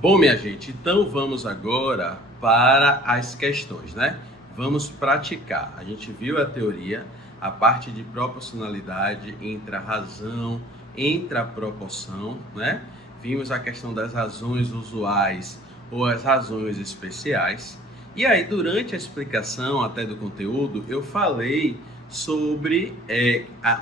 Bom, minha gente, então vamos agora para as questões, né? Vamos praticar. A gente viu a teoria, a parte de proporcionalidade entre a razão, entre a proporção, né? Vimos a questão das razões usuais ou as razões especiais. E aí, durante a explicação até do conteúdo, eu falei sobre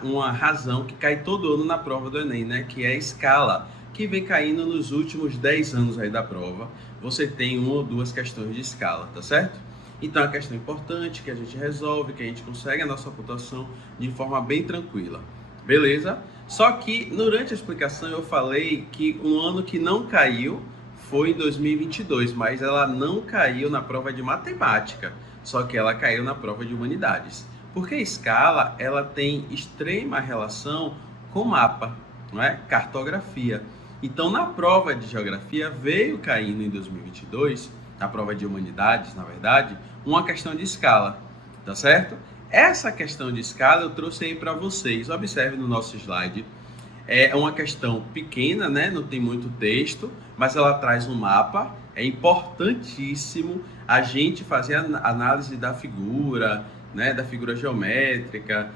uma razão que cai todo ano na prova do Enem, né? Que é a escala, que vem caindo nos últimos 10 anos aí da prova. Você tem uma ou duas questões de escala, tá certo? Então, é uma questão importante que a gente resolve, que a gente consegue a nossa pontuação de forma bem tranquila. Beleza? Só que, durante a explicação, eu falei que um ano que não caiu foi em 2022, mas ela não caiu na prova de matemática, só que ela caiu na prova de humanidades. Porque a escala, ela tem extrema relação com mapa, não é? Cartografia. Então, na prova de geografia, veio caindo em 2022, na prova de humanidades, na verdade, uma questão de escala, tá certo? Essa questão de escala eu trouxe aí para vocês. Observe no nosso slide. É uma questão pequena, né? Não tem muito texto, mas ela traz um mapa. É importantíssimo a gente fazer a análise da figura, né? Da figura geométrica,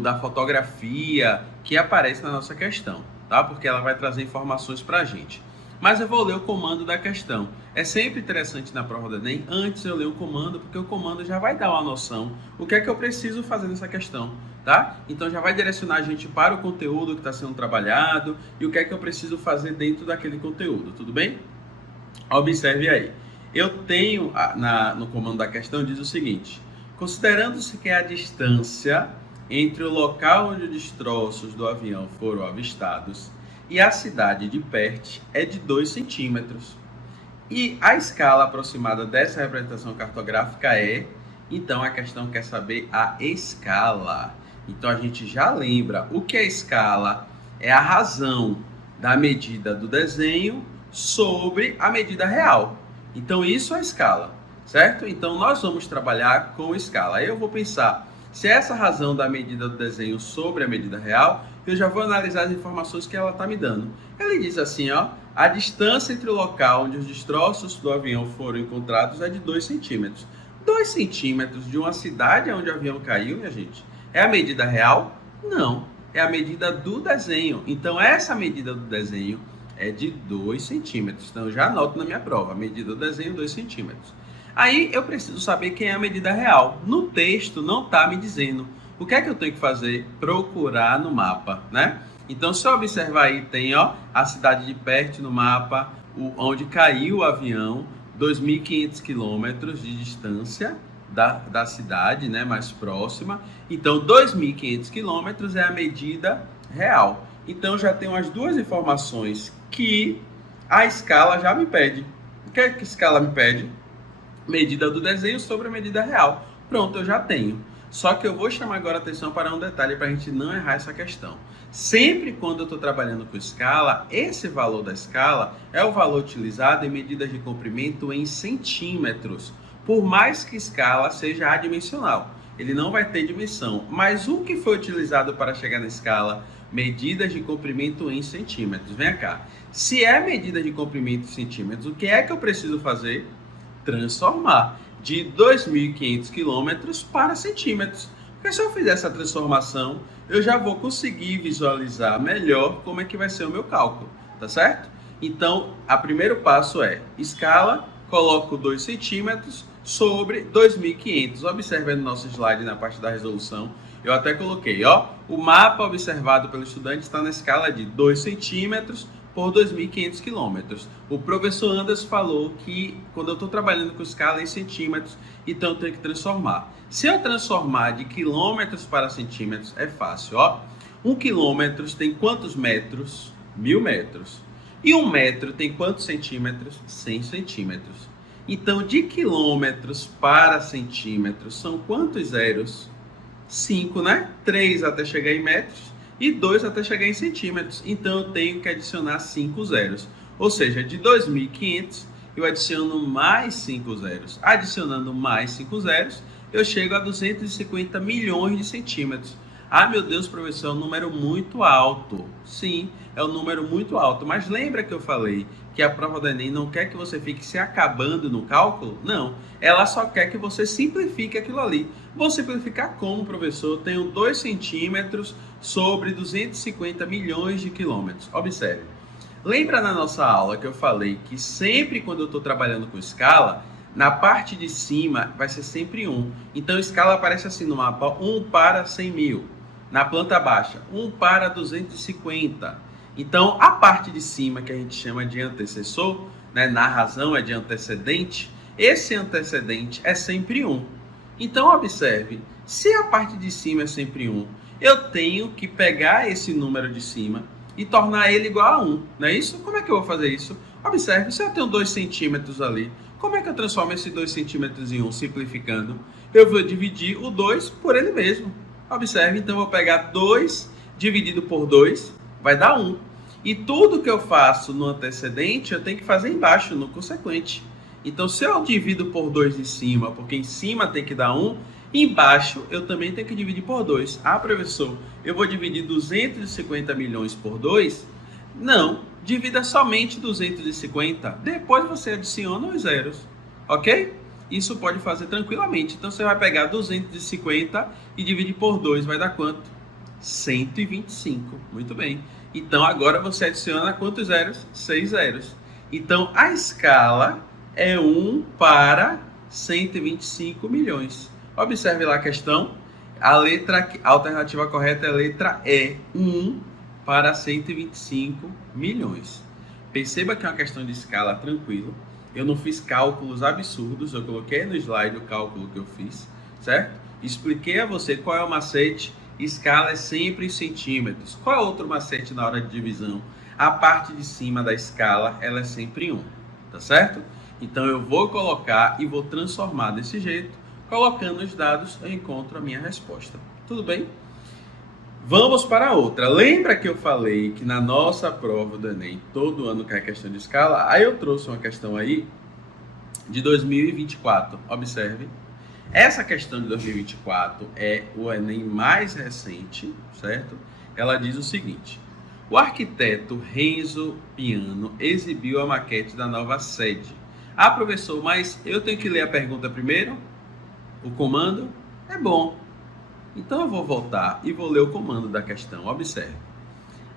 da fotografia que aparece na nossa questão, tá? Porque ela vai trazer informações para a gente. Mas eu vou ler o comando da questão. É sempre interessante na prova do Enem, antes eu ler o comando, porque o comando já vai dar uma noção o que é que eu preciso fazer nessa questão, tá? Então já vai direcionar a gente para o conteúdo que está sendo trabalhado e o que é que eu preciso fazer dentro daquele conteúdo, tudo bem? Observe aí. Eu tenho, no comando da questão, diz o seguinte: considerando-se que a distância entre o local onde os destroços do avião foram avistados e a cidade de Perth é de 2 centímetros. E a escala aproximada dessa representação cartográfica é... Então, a questão quer saber a escala. Então, a gente já lembra o que é escala. É a razão da medida do desenho sobre a medida real. Então, isso é escala, certo? Então, nós vamos trabalhar com escala. Aí eu vou pensar, se essa razão da medida do desenho sobre a medida real, eu já vou analisar as informações que ela está me dando. Ele diz assim, ó, a distância entre o local onde os destroços do avião foram encontrados é de 2 centímetros. 2 centímetros de uma cidade onde o avião caiu, minha gente, é a medida real? Não, é a medida do desenho. Então, essa medida do desenho é de 2 centímetros. Então, eu já anoto na minha prova, a medida do desenho, 2 centímetros. Aí, eu preciso saber quem é a medida real. No texto, não está me dizendo. O que é que eu tenho que fazer? Procurar no mapa, né? Então, se eu observar aí, tem ó, a cidade de Perth no mapa, onde caiu o avião, 2.500 quilômetros de distância da cidade, né, mais próxima. Então, 2.500 quilômetros é a medida real. Então, já tenho as duas informações que a escala já me pede. O que é que a escala me pede? Medida do desenho sobre a medida real. Pronto, eu já tenho. Só que eu vou chamar agora a atenção para um detalhe para a gente não errar essa questão. Sempre quando eu estou trabalhando com escala, esse valor da escala é o valor utilizado em medidas de comprimento em centímetros. Por mais que escala seja adimensional, ele não vai ter dimensão. Mas o que foi utilizado para chegar na escala? Medidas de comprimento em centímetros. Vem cá. Se é medida de comprimento em centímetros, o que é que eu preciso fazer? Transformar de 2.500 quilômetros para centímetros. Porque se eu fizer essa transformação, eu já vou conseguir visualizar melhor como é que vai ser o meu cálculo, tá certo? Então, o primeiro passo é escala, coloco 2 centímetros sobre 2.500. Observe no nosso slide, na parte da resolução, eu até coloquei, ó, o mapa observado pelo estudante está na escala de 2 centímetros por 2.500 quilômetros. O professor Anderson falou que quando eu estou trabalhando com escala em centímetros, então eu tenho que transformar. Se eu transformar de quilômetros para centímetros, é fácil, ó. 1 quilômetro tem quantos metros? 1.000 metros. E 1 metro tem quantos centímetros? 100 centímetros. Então, de quilômetros para centímetros, são quantos zeros? 5, né? 3 até chegar em metros e 2 até chegar em centímetros. Então, eu tenho que adicionar 5 zeros. Ou seja, de 2.500, eu adiciono mais 5 zeros. Adicionando mais 5 zeros, eu chego a 250 milhões de centímetros. Ah, meu Deus, professor, é um número muito alto. Sim, é um número muito alto. Mas lembra que eu falei que a prova do Enem não quer que você fique se acabando no cálculo? Não, ela só quer que você simplifique aquilo ali. Vou simplificar como, professor? Eu tenho 2 centímetros sobre 250 milhões de quilômetros. Observe. Lembra na nossa aula que eu falei que sempre quando eu estou trabalhando com escala, na parte de cima vai ser sempre 1. Então, escala aparece assim no mapa, 1 para 100 mil. Na planta baixa, 1 para 250. Então, a parte de cima, que a gente chama de antecessor, né, na razão é de antecedente, esse antecedente é sempre 1. Então, observe, se a parte de cima é sempre 1, eu tenho que pegar esse número de cima e tornar ele igual a 1, não é isso? Como é que eu vou fazer isso? Observe, se eu tenho 2 centímetros ali, como é que eu transformo esse 2 centímetros em 1, simplificando? Eu vou dividir o 2 por ele mesmo. Observe, então eu vou pegar 2 dividido por 2, vai dar 1. E tudo que eu faço no antecedente, eu tenho que fazer embaixo, no consequente. Então, se eu divido por 2 em cima, porque em cima tem que dar 1, embaixo eu também tenho que dividir por 2. Ah, professor, eu vou dividir 250 milhões por 2? Não, divida somente 250. Depois você adiciona os zeros, ok? Isso pode fazer tranquilamente. Então, você vai pegar 250 e dividir por 2, vai dar quanto? 125. Muito bem. Então, agora você adiciona quantos zeros? 6 zeros. Então, a escala é 1 para 125 milhões. Observe lá a questão. A alternativa correta é a letra E, 1 para 125 milhões. Perceba que é uma questão de escala tranquilo. Eu não fiz cálculos absurdos, eu coloquei no slide o cálculo que eu fiz, certo? Expliquei a você qual é o macete. Escala é sempre em centímetros. Qual é outro macete na hora de divisão? A parte de cima da escala, ela é sempre 1, tá certo? Então eu vou colocar e vou transformar desse jeito. Colocando os dados, eu encontro a minha resposta. Tudo bem? Vamos para outra. Lembra que eu falei que na nossa prova do Enem, todo ano cai questão de escala? Aí eu trouxe uma questão aí de 2024. Observe. Essa questão de 2024 é o Enem mais recente, certo? Ela diz o seguinte: o arquiteto Renzo Piano exibiu a maquete da nova sede. Ah, professor, mas eu tenho que ler a pergunta primeiro? O comando? É bom. Então eu vou voltar e vou ler o comando da questão. Observe.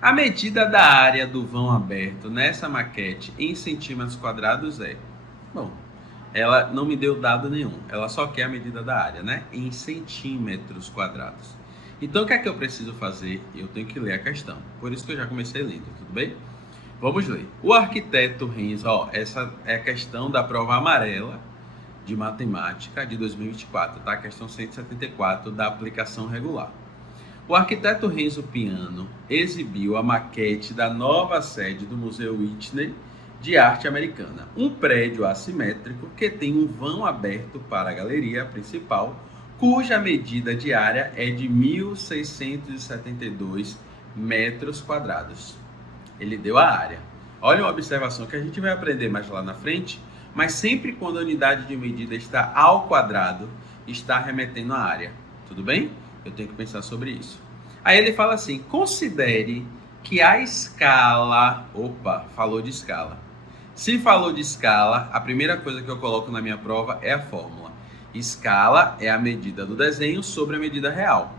A medida da área do vão aberto nessa maquete em centímetros quadrados é... Bom, ela não me deu dado nenhum. Ela só quer a medida da área, né? Em centímetros quadrados. Então o que é que eu preciso fazer? Eu tenho que ler a questão. Por isso que eu já comecei lendo, tudo bem? Vamos ler. O arquiteto Renzo... essa é a questão da prova amarela de matemática de 2024, tá? Questão 174 da aplicação regular. O arquiteto Renzo Piano exibiu a maquete da nova sede do Museu Whitney de Arte Americana, um prédio assimétrico que tem um vão aberto para a galeria principal, cuja medida de área é de 1.672 metros quadrados. Ele deu a área. Olha uma observação que a gente vai aprender mais lá na frente, mas sempre quando a unidade de medida está ao quadrado, está remetendo à área. Tudo bem? Eu tenho que pensar sobre isso. Aí ele fala assim, considere que a escala... Opa, falou de escala. Se falou de escala, a primeira coisa que eu coloco na minha prova é a fórmula. Escala é a medida do desenho sobre a medida real.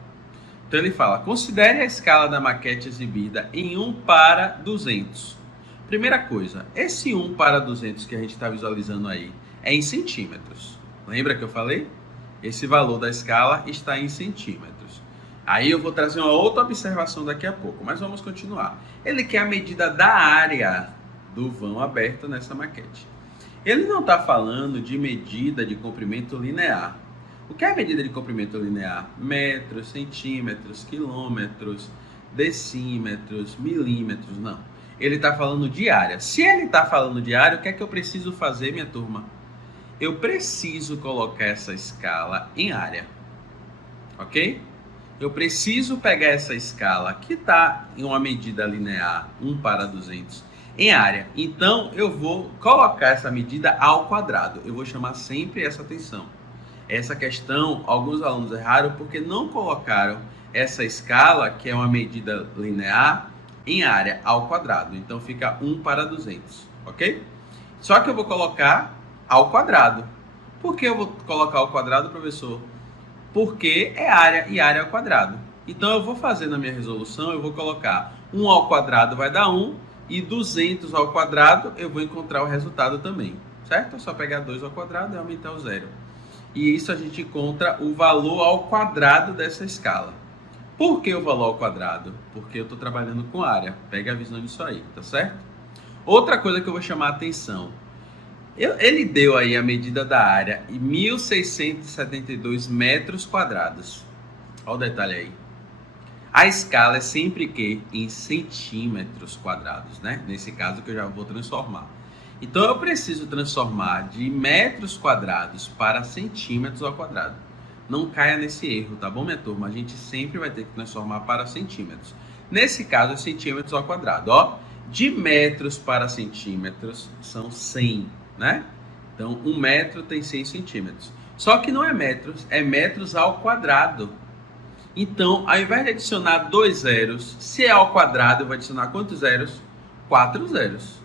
Então ele fala, considere a escala da maquete exibida em 1 para 200. Primeira coisa, esse 1 para 200 que a gente está visualizando aí é em centímetros. Lembra que eu falei? Esse valor da escala está em centímetros. Aí eu vou trazer uma outra observação daqui a pouco, mas vamos continuar. Ele quer a medida da área do vão aberto nessa maquete. Ele não está falando de medida de comprimento linear. O que é a medida de comprimento linear? Metros, centímetros, quilômetros, decímetros, milímetros, não. Ele está falando de área. Se ele está falando de área, o que é que eu preciso fazer, minha turma? Eu preciso colocar essa escala em área. Ok? Eu preciso pegar essa escala que está em uma medida linear, 1 para 200, em área. Então, eu vou colocar essa medida ao quadrado. Eu vou chamar sempre essa atenção. Essa questão, alguns alunos erraram porque não colocaram essa escala, que é uma medida linear, em área ao quadrado. Então fica 1 para 200, ok? Só que eu vou colocar ao quadrado. Por que eu vou colocar ao quadrado, professor? Porque é área e área ao quadrado. Então eu vou fazer na minha resolução, eu vou colocar 1 ao quadrado vai dar 1 e 200 ao quadrado eu vou encontrar o resultado também, certo? É só pegar 2 ao quadrado e aumentar o zero. E isso a gente encontra o valor ao quadrado dessa escala. Por que o valor ao quadrado? Porque eu estou trabalhando com área. Pega a visão disso aí, tá certo? Outra coisa que eu vou chamar a atenção. Ele deu aí a medida da área em 1.672 metros quadrados. Olha o detalhe aí. A escala é sempre que em centímetros quadrados, né? Nesse caso que eu já vou transformar. Então eu preciso transformar de metros quadrados para centímetros ao quadrado. Não caia nesse erro, tá bom, minha turma? A gente sempre vai ter que transformar para centímetros. Nesse caso, é centímetros ao quadrado. Ó, de metros para centímetros são 100, né? Então, 1 metro tem 100 centímetros. Só que não é metros, é metros ao quadrado. Então, ao invés de adicionar 2 zeros, se é ao quadrado, eu vou adicionar quantos zeros? 4 zeros,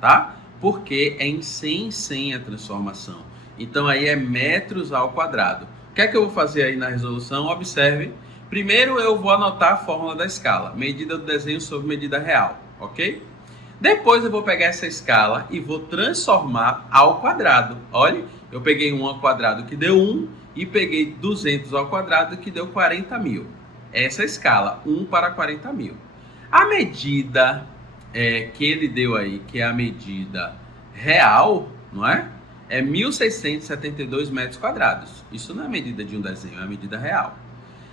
tá? Porque é em 100 em 100 a transformação. Então, aí é metros ao quadrado. O que é que eu vou fazer aí na resolução? Observe. Primeiro, eu vou anotar a fórmula da escala. Medida do desenho sobre medida real, ok? Depois, eu vou pegar essa escala e vou transformar ao quadrado. Olha, eu peguei 1 ao quadrado que deu 1 e peguei 200 ao quadrado que deu 40 mil. Essa é a escala, 1 para 40 mil. A medida que ele deu aí, que é a medida real, não é? É 1.672 metros quadrados. Isso não é medida de um desenho, é a medida real.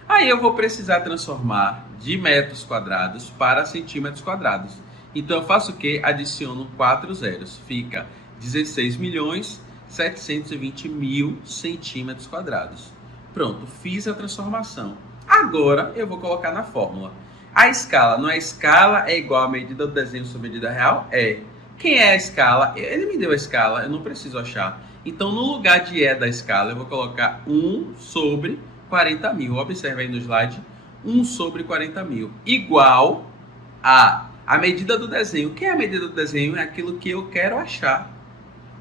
Aí eu vou precisar transformar de metros quadrados para centímetros quadrados. Então eu faço o quê? Adiciono 4 zeros. Fica 16.720.000 centímetros quadrados. Pronto, fiz a transformação. Agora eu vou colocar na fórmula. A escala, não é escala, é igual a medida do desenho sobre medida real? É. Quem é a escala? Ele me deu a escala, eu não preciso achar. Então, no lugar de da escala, eu vou colocar 1 sobre 40 mil. Observe aí no slide. 1 sobre 40 mil. Igual a medida do desenho. O que é a medida do desenho? É aquilo que eu quero achar.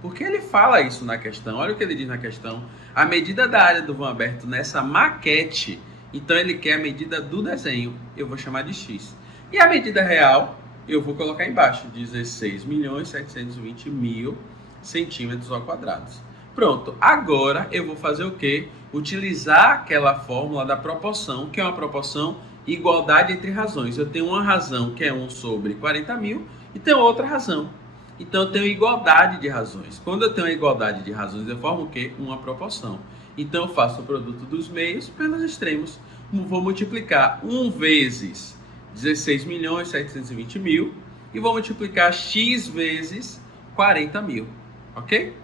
Porque ele fala isso na questão. Olha o que ele diz na questão. A medida da área do vão aberto nessa maquete. Então, ele quer a medida do desenho. Eu vou chamar de X. E a medida real, eu vou colocar embaixo. 16.720.000 centímetros ao quadrado. Pronto. Agora, eu vou fazer o quê? Utilizar aquela fórmula da proporção, que é uma proporção igualdade entre razões. Eu tenho uma razão que é 1 sobre 40 mil e tenho outra razão. Então, eu tenho igualdade de razões. Quando eu tenho igualdade de razões, eu formo o quê? Uma proporção. Então, eu faço o produto dos meios pelos extremos. Vou multiplicar 1 vezes 16.720.000 e vou multiplicar x vezes 40 mil. Ok?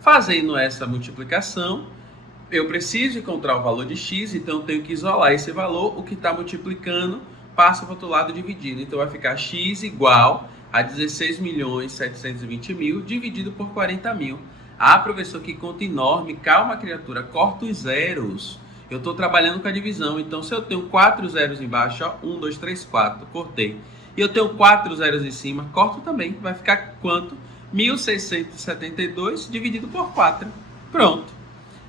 Fazendo essa multiplicação, eu preciso encontrar o valor de x, então eu tenho que isolar esse valor. O que está multiplicando passa para o outro lado dividido. Então, vai ficar x igual a 16.720.000 dividido por 40 mil. Ah, professor, que conta enorme. Calma, criatura, corta os zeros. Eu estou trabalhando com a divisão. Então, se eu tenho 4 zeros embaixo, ó, 1, 2, 3, 4, cortei. E eu tenho 4 zeros em cima, corto também. Vai ficar quanto? 1.672 dividido por 4. Pronto.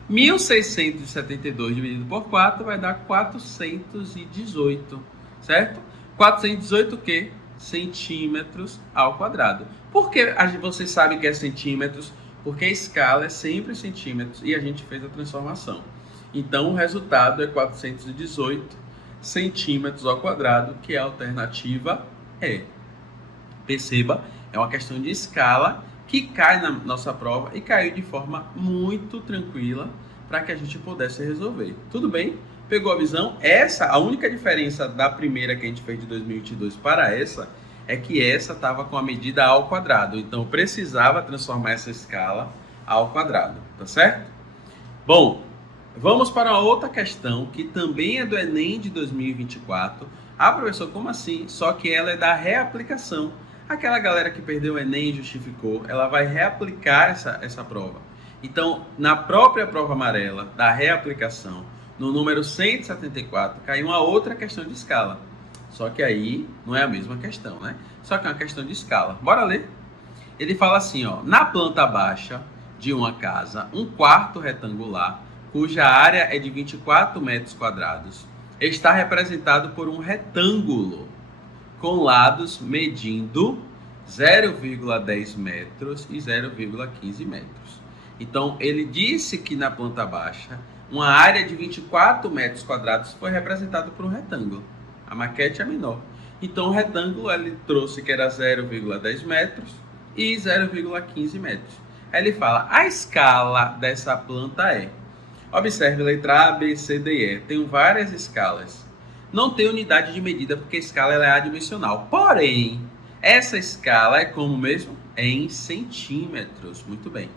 1.672 dividido por 4 vai dar 418, certo? 418 o quê? Centímetros ao quadrado. Por que você sabe que é centímetros? Porque a escala é sempre centímetros e a gente fez a transformação. Então, o resultado é 418 centímetros ao quadrado, que é a alternativa E. Perceba, é uma questão de escala que cai na nossa prova e caiu de forma muito tranquila para que a gente pudesse resolver. Tudo bem? Pegou a visão? A única diferença da primeira que a gente fez de 2022 para essa é que essa estava com a medida ao quadrado. Então, precisava transformar essa escala ao quadrado, tá certo? Bom, vamos para uma outra questão que também é do Enem de 2024. Ah, professor, como assim? Só que ela é da reaplicação. Aquela galera que perdeu o Enem e justificou, ela vai reaplicar essa prova. Então, na própria prova amarela da reaplicação, no número 174, cai uma outra questão de escala. Só que aí não é a mesma questão, né? Só que é uma questão de escala. Bora ler? Ele fala assim, ó, na planta baixa de uma casa, um quarto retangular, cuja área é de 24 metros quadrados, está representado por um retângulo com lados medindo 0,10 metros e 0,15 metros. Então, ele disse que na planta baixa, uma área de 24 metros quadrados foi representada por um retângulo. A maquete é menor. Então, o retângulo ele trouxe que era 0,10 metros e 0,15 metros. Aí ele fala, a escala dessa planta é... Observe, letra A, B, C, D e E. Tem várias escalas. Não tem unidade de medida porque a escala ela é adimensional. Porém, essa escala é como mesmo? É em centímetros. Muito bem.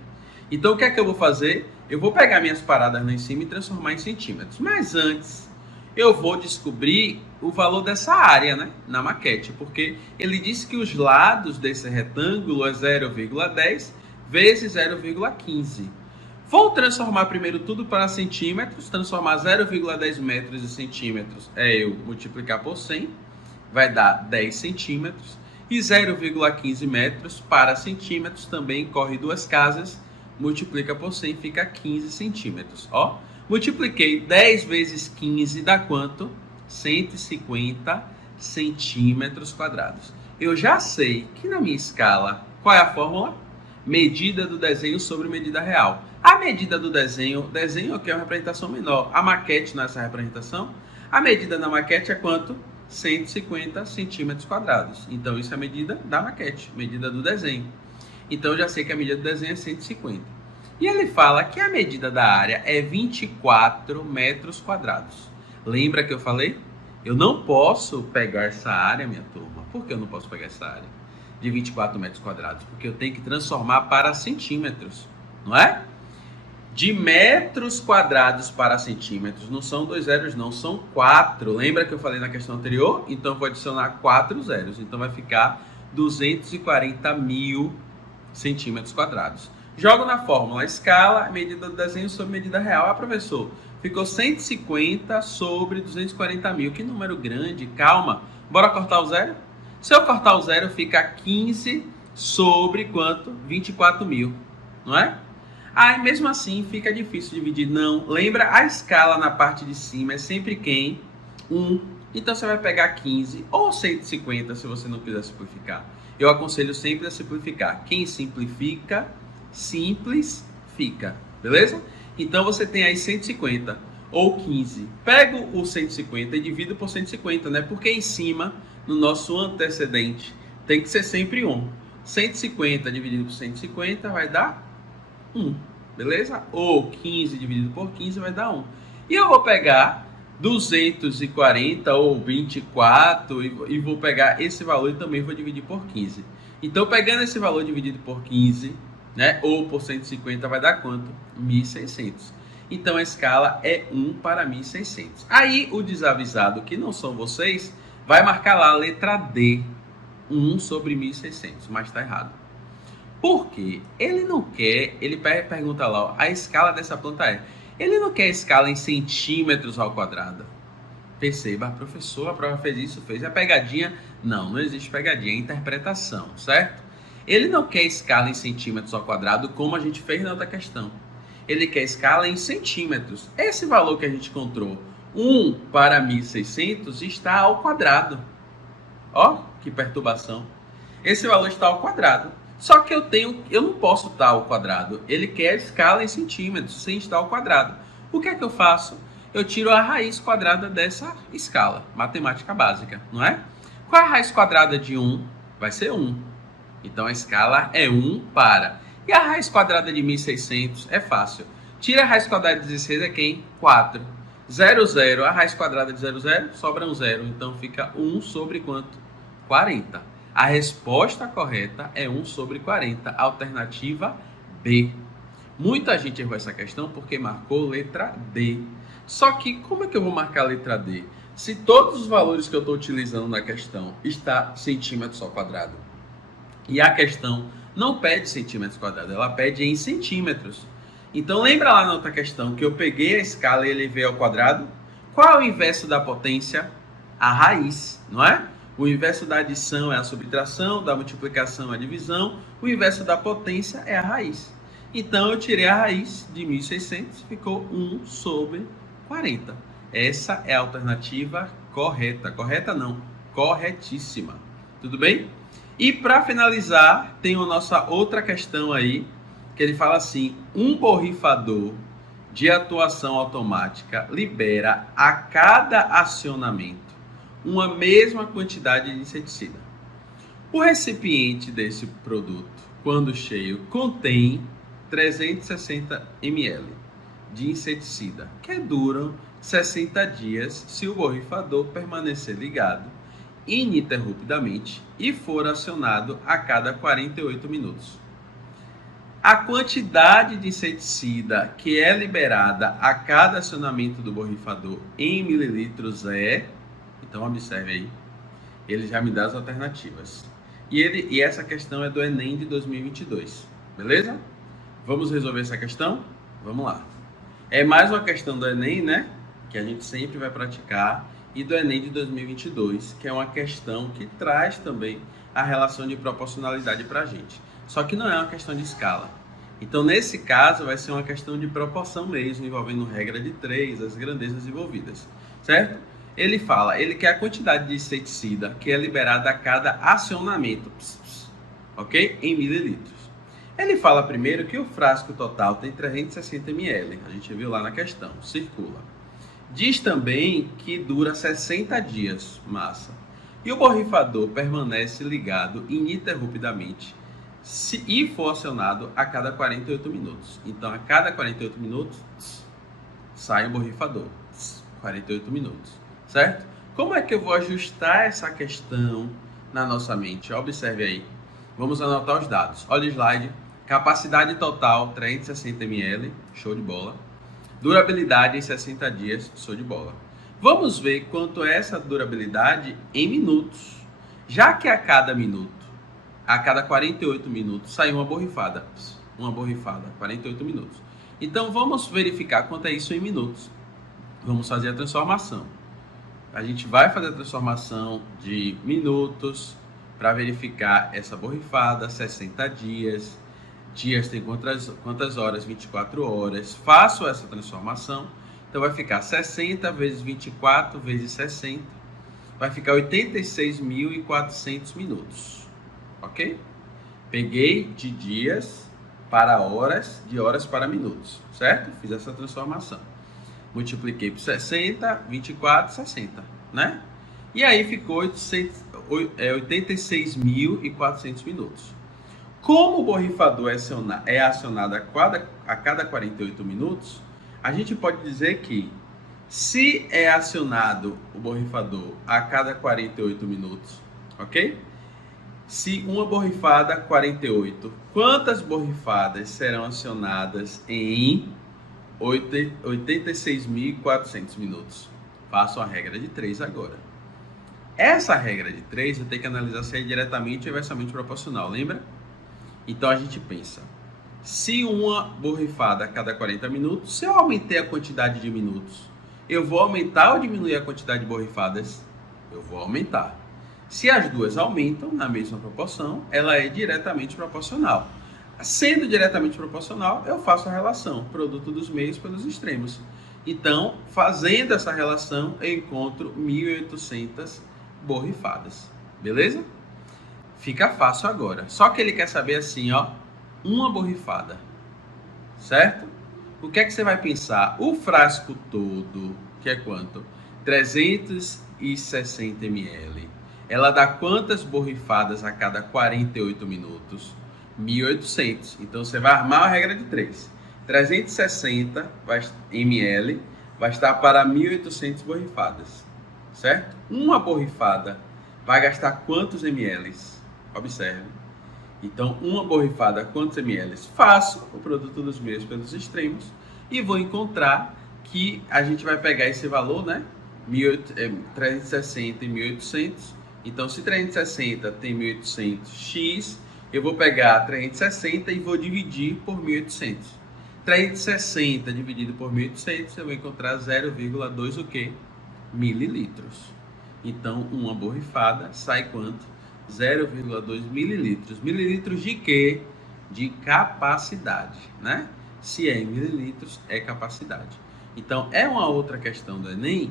Então, o que é que eu vou fazer? Eu vou pegar minhas paradas lá em cima e transformar em centímetros. Mas antes, eu vou descobrir o valor dessa área, né? Na maquete. Porque ele disse que os lados desse retângulo é 0,10 vezes 0,15. Vou transformar primeiro tudo para centímetros. Transformar 0,10 metros em centímetros é eu multiplicar por 100. Vai dar 10 centímetros. E 0,15 metros para centímetros também corre duas casas. Multiplica por 100, fica 15 centímetros. Ó, multipliquei 10 vezes 15 dá quanto? 150 centímetros quadrados. Eu já sei que na minha escala, qual é a fórmula? Medida do desenho sobre medida real. A medida do desenho aqui é uma representação menor. A maquete nessa representação, a medida na maquete é quanto? 150 centímetros quadrados. Então, isso é a medida da maquete, medida do desenho. Então, eu já sei que a medida do desenho é 150. E ele fala que a medida da área é 24 metros quadrados. Lembra que eu falei? Eu não posso pegar essa área, minha turma. Por que eu não posso pegar essa área de 24 metros quadrados? Porque eu tenho que transformar para centímetros, não é? De metros quadrados para centímetros, não são 2 zeros, não, são 4. Lembra que eu falei na questão anterior? Então, eu vou adicionar 4 zeros. Então, vai ficar 240 mil centímetros quadrados. Jogo na fórmula, escala, medida do desenho sobre medida real. Ah, professor, ficou 150 sobre 240 mil. Que número grande, calma. Bora cortar o zero? Se eu cortar o zero, fica 15 sobre quanto? 24 mil, não é? Aí, mesmo assim, fica difícil dividir. Não, lembra, a escala na parte de cima é sempre quem? 1. Então, você vai pegar 15 ou 150 se você não quiser simplificar. Eu aconselho sempre a simplificar. Quem simplifica, simples fica. Beleza? Então, você tem aí 150 ou 15. Pego o 150 e divido por 150, né? Porque em cima, no nosso antecedente, tem que ser sempre 1. 150 dividido por 150 vai dar 1. Beleza? Ou 15 dividido por 15 vai dar 1. E eu vou pegar 240 ou 24 e vou pegar esse valor e também vou dividir por 15. Então, pegando esse valor dividido por 15, né, ou por 150, vai dar quanto? 1.600. Então, a escala é 1 para 1.600. Aí, o desavisado, que não são vocês, vai marcar lá a letra D, 1 sobre 1.600, mas está errado. Por quê? Ele não quer, ele pergunta lá, ó, a escala dessa planta é... Ele não quer escala em centímetros ao quadrado. Perceba, professor, a prova fez isso, fez a pegadinha. Não, não existe pegadinha, é interpretação, certo? Ele não quer escala em centímetros ao quadrado como a gente fez na outra questão. Ele quer escala em centímetros. Esse valor que a gente encontrou, 1 para 1.600, está ao quadrado. Ó, que perturbação. Esse valor está ao quadrado. Só que eu não posso estar ao quadrado. Ele quer escala em centímetros, sem estar ao quadrado. O que é que eu faço? Eu tiro a raiz quadrada dessa escala. Matemática básica, não é? Qual é a raiz quadrada de 1? Vai ser 1. Então, a escala é 1 para... E a raiz quadrada de 1.600 é fácil. Tira a raiz quadrada de 16 é quem? 4. 0, 0. A raiz quadrada de 0, 0, sobra um 0. Então, fica 1 sobre quanto? 40. A resposta correta é 1 sobre 40, alternativa B. Muita gente errou essa questão porque marcou letra D. Só que como é que eu vou marcar a letra D? Se todos os valores que eu estou utilizando na questão estão centímetros ao quadrado e a questão não pede centímetros quadrados, ela pede em centímetros. Então lembra lá na outra questão que eu peguei a escala e elevei ao quadrado? Qual é o inverso da potência? A raiz, não é? O inverso da adição é a subtração, da multiplicação é a divisão, o inverso da potência é a raiz. Então eu tirei a raiz de 1.600, ficou 1 sobre 40. Essa é a alternativa correta. Correta não, corretíssima. Tudo bem? E para finalizar, tem a nossa outra questão aí, que ele fala assim: um borrifador de atuação automática libera a cada acionamento uma mesma quantidade de inseticida. O recipiente desse produto, quando cheio, contém 360 ml de inseticida, que duram 60 dias se o borrifador permanecer ligado ininterruptamente e for acionado a cada 48 minutos. A quantidade de inseticida que é liberada a cada acionamento do borrifador em mililitros é... Então observe aí, ele já me dá as alternativas. E essa questão é do Enem de 2022, beleza? Vamos resolver essa questão? Vamos lá. É mais uma questão do Enem, né? Que a gente sempre vai praticar, e do Enem de 2022, que é uma questão que traz também a relação de proporcionalidade para a gente. Só que não é uma questão de escala. Então, nesse caso, vai ser uma questão de proporção mesmo, envolvendo regra de 3, as grandezas envolvidas, certo? Ele fala, ele quer a quantidade de inseticida que é liberada a cada acionamento, ok? Em mililitros. Ele fala primeiro que o frasco total tem 360 ml, a gente viu lá na questão, circula. Diz também que dura 60 dias, massa. E o borrifador permanece ligado ininterruptamente e for acionado a cada 48 minutos. Então, a cada 48 minutos, sai um borrifador. 48 minutos, certo? Como é que eu vou ajustar essa questão na nossa mente? Observe aí. Vamos anotar os dados. Olha o slide. Capacidade total, 360 ml. Show de bola. Durabilidade em 60 dias. Show de bola. Vamos ver quanto é essa durabilidade em minutos. Já que a cada minuto, a cada 48 minutos, sai uma borrifada. Uma borrifada, 48 minutos. Então, vamos verificar quanto é isso em minutos. Vamos fazer a transformação. A gente vai fazer a transformação de minutos para verificar essa borrifada, 60 dias. Dias tem quantas horas? 24 horas. Faço essa transformação. Então, vai ficar 60 vezes 24 vezes 60. Vai ficar 86.400 minutos. Ok? Peguei de dias para horas, de horas para minutos, certo? Fiz essa transformação. Multipliquei por 60, 24, 60, né? E aí ficou 86.400 minutos. Como o borrifador é acionado a cada 48 minutos, a gente pode dizer que se é acionado o borrifador a cada 48 minutos, ok? Se uma borrifada 48, quantas borrifadas serão acionadas em 86.400 minutos? Faço a regra de 3 agora. Essa regra de 3 eu tenho que analisar se é diretamente ou inversamente proporcional, lembra? Então a gente pensa, se uma borrifada a cada 40 minutos, se eu aumentei a quantidade de minutos, eu vou aumentar ou diminuir a quantidade de borrifadas? Eu vou aumentar. Se as duas aumentam na mesma proporção, ela é diretamente proporcional. Sendo diretamente proporcional, eu faço a relação, produto dos meios pelos extremos. Então, fazendo essa relação, eu encontro 1.800 borrifadas. Beleza? Fica fácil agora. Só que ele quer saber assim, ó, uma borrifada. Certo? O que é que você vai pensar? O frasco todo, que é quanto? 360 ml. Ela dá quantas borrifadas a cada 48 minutos? 1.800. Então, você vai armar a regra de 3. 360 ml vai estar para 1.800 borrifadas. Certo? Uma borrifada vai gastar quantos ml? Observe. Então, uma borrifada, quantos ml? Faço o produto dos meios pelos extremos e vou encontrar que a gente vai pegar esse valor, né? 360 e 1.800. Então, se 360 tem 1.800x, eu vou pegar 360 e vou dividir por 1.800. 360 dividido por 1.800, você vai encontrar 0,2 o quê? Mililitros. Então, uma borrifada sai quanto? 0,2 mililitros. Mililitros de quê? De capacidade, né? Se é em mililitros, é capacidade. Então, é uma outra questão do Enem,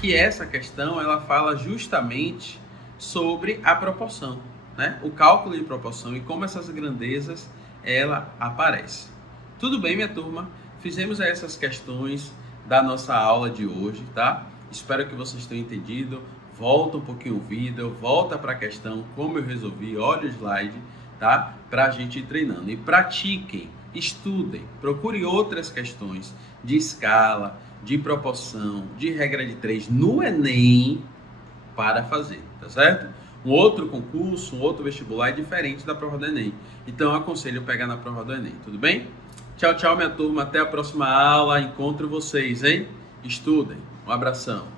que essa questão, ela fala justamente sobre a proporção, né? O cálculo de proporção e como essas grandezas, ela aparece. Tudo bem, minha turma? Fizemos essas questões da nossa aula de hoje, tá? Espero que vocês tenham entendido. Volta um pouquinho o vídeo, volta para a questão, como eu resolvi, olha o slide, tá? Para a gente ir treinando. E pratiquem, estudem, procurem outras questões de escala, de proporção, de regra de 3 no Enem para fazer, tá certo? Um outro concurso, um outro vestibular é diferente da prova do Enem. Então, eu aconselho pegar na prova do Enem, tudo bem? Tchau, tchau, minha turma. Até a próxima aula. Encontro vocês, hein? Estudem. Um abração.